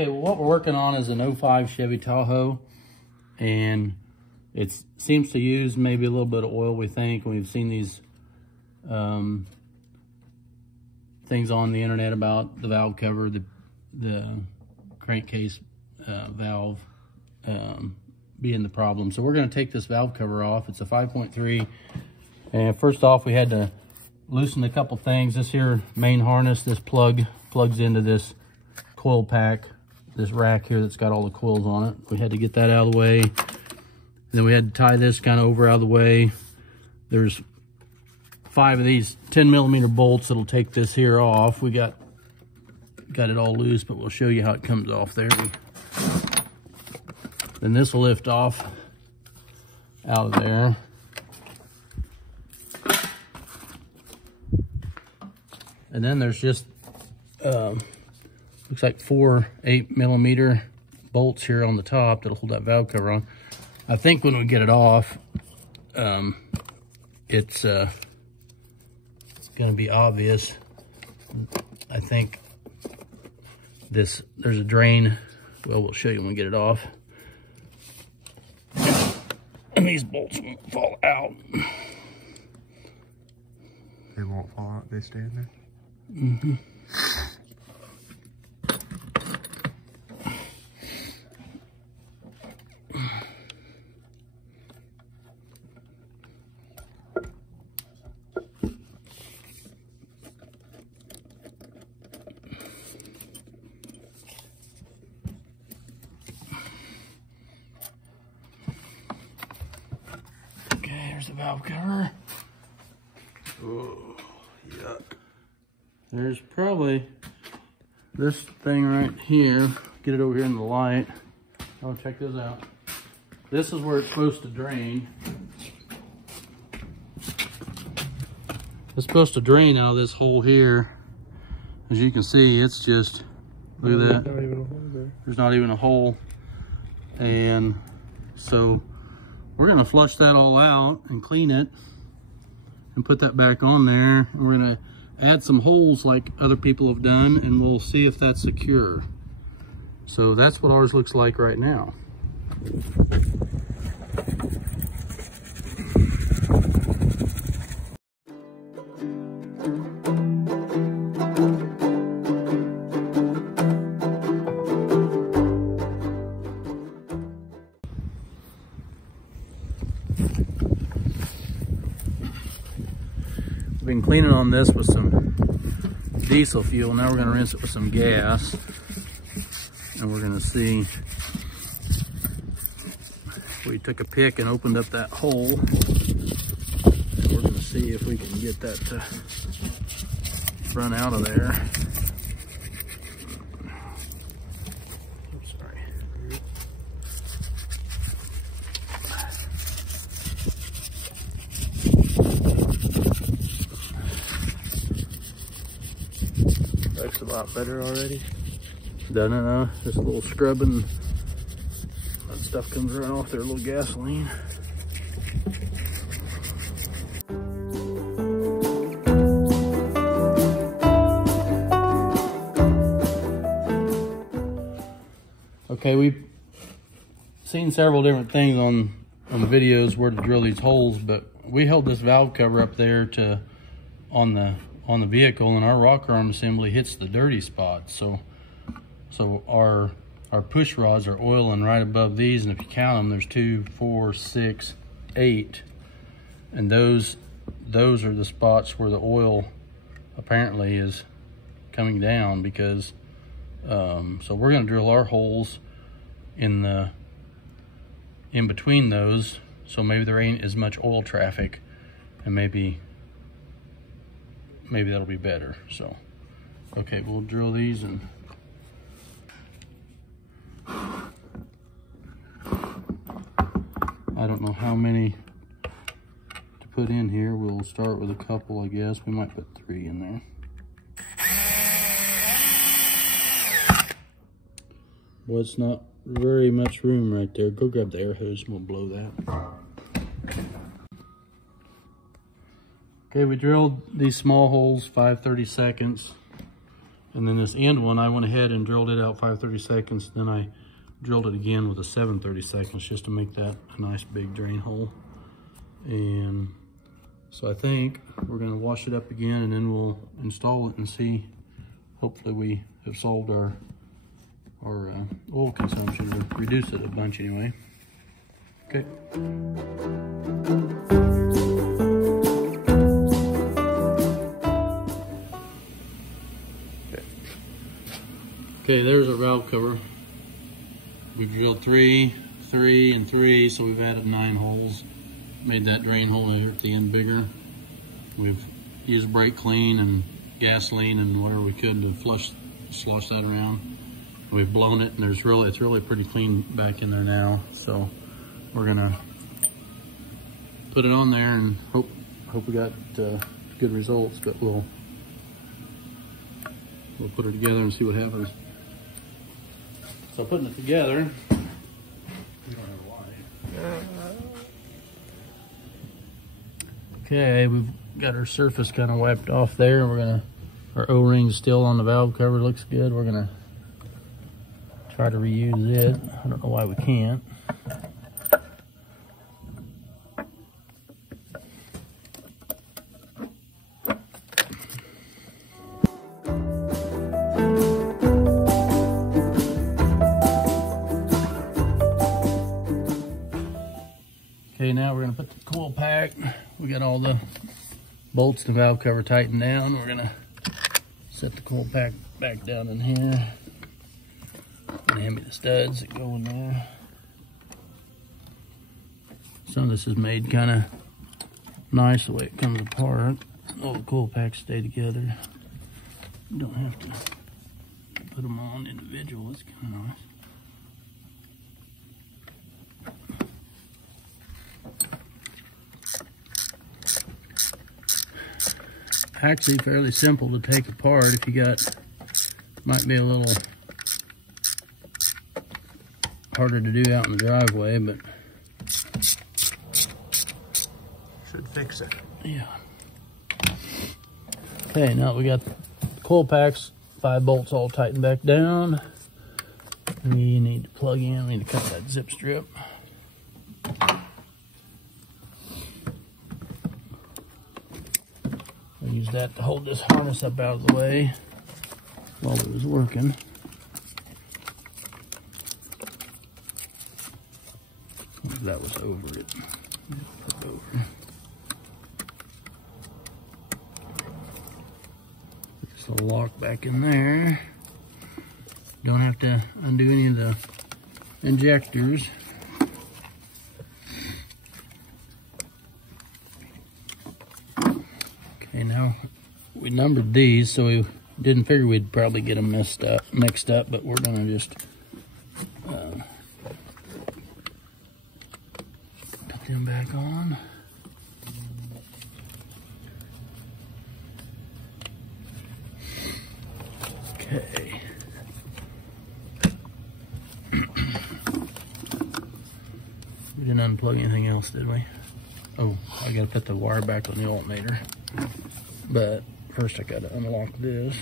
Okay, well, what we're working on is an 05 Chevy Tahoe, and it seems to use maybe a little bit of oil, we think. We've seen these things on the internet about the valve cover, the crankcase valve being the problem. So we're going to take this valve cover off. It's a 5.3, and first off, we had to loosen a couple things. This here main harness, this plugs into this coil pack, this rack here that's got all the coils on it. We had to get that out of the way. Then we had to tie this kind of over out of the way. There's 5 of these 10mm bolts that'll take this here off. We got it all loose, but we'll show you how it comes off there. Then this will lift off out of there. And then there's just, looks like 4 8mm bolts here on the top that'll hold that valve cover on. I think when we get it off, it's gonna be obvious. I think there's a drain. Well, we'll show you when we get it off. And these bolts won't fall out. They won't fall out, they stay in there? Mm-hmm. Okay, here's the valve cover. Oh, yuck. There's probably this thing right here. Get it over here in the light. Oh, check this out. This is where it's supposed to drain. It's supposed to drain out of this hole here. As you can see, it's just, look at that. Not even a hole there. There's not even a hole. And so we're gonna flush that all out and clean it and put that back on there. And we're gonna add some holes like other people have done, and we'll see if that's secure. So that's what ours looks like right now. We've been cleaning on this with some diesel fuel. Now we're going to rinse it with some gas, and we're going to see. We took a pick and opened up that hole, and we're going to see if we can get that to run out of there. Oops, sorry. Looks a lot better already. Doesn't it? Just a little scrubbing. That stuff comes right off there, a little gasoline. Okay, we've seen several different things on videos where to drill these holes, but we held this valve cover up there on the vehicle, and our rocker arm assembly hits the dirty spots. So our push rods are oiling right above these, and if you count them, there's 2, 4, 6, 8, and those are the spots where the oil apparently is coming down, because so we're going to drill our holes in between those, so maybe there ain't as much oil traffic, and maybe that'll be better. So okay, we'll drill these, and I don't know how many to put in here. We'll start with a couple, I guess. We might put 3 in there. Well, it's not very much room right there. Go grab the air hose and we'll blow that. Okay, we drilled these small holes 5/32. And then this end one, I went ahead and drilled it out 5/32. Then I drilled it again with a 7/32 just to make that a nice big drain hole. And so I think we're gonna wash it up again and then we'll install it and see. Hopefully we have solved our oil consumption, or reduce it a bunch anyway. Okay. Okay, there's our valve cover. We've drilled 3, 3, and 3, so we've added 9 holes. Made that drain hole there at the end bigger. We've used brake clean and gasoline and whatever we could to slosh that around. We've blown it, and it's really pretty clean back in there now. So we're gonna put it on there and hope we got good results. But we'll put it together and see what happens. So putting it together, we don't have a line. Okay, we've got our surface kind of wiped off there. Our O-ring's still on the valve cover, looks good. We're gonna try to reuse it. I don't know why we can't. Okay, now we're gonna put the coil pack. We got all the bolts and valve cover tightened down. We're gonna set the coil pack back down in here. And hand me the studs that go in there. Some of this is made kind of nice the way it comes apart. All the coil packs stay together. You don't have to put them on individual. It's kind of nice. Actually fairly simple to take apart. If you got, might be a little harder to do out in the driveway, but should fix it. Yeah. Okay, now we got the coil packs, 5 bolts all tightened back down. We need to plug in, we need to cut that zip strip. We use that to hold this harness up out of the way while it was working. That was over it. Put it over. This will lock back in there. Don't have to undo any of the injectors. Okay, now we numbered these, so we didn't figure we'd probably get them mixed up, but we're gonna just put them back on. Okay. We didn't unplug anything else, did we? Oh, I gotta put the wire back on the alternator. But first I gotta unlock this.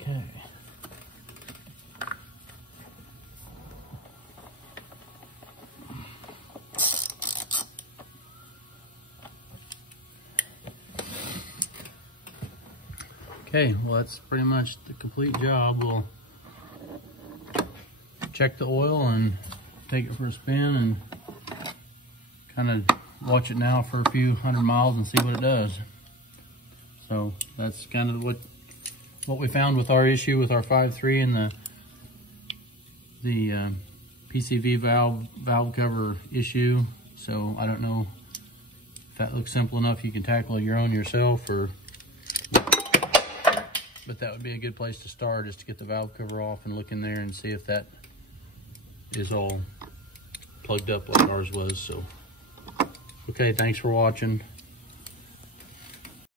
Okay. Okay, well that's pretty much the complete job. We'll check the oil and take it for a spin and kind of watch it now for a few hundred miles and see what it does. So that's kind of what we found with our issue with our 5.3 and the PCV valve cover issue. So I don't know if that looks simple enough you can tackle it your own yourself, or but that would be a good place to start, is to get the valve cover off and look in there and see if that is all plugged up like ours was. So, okay, thanks for watching.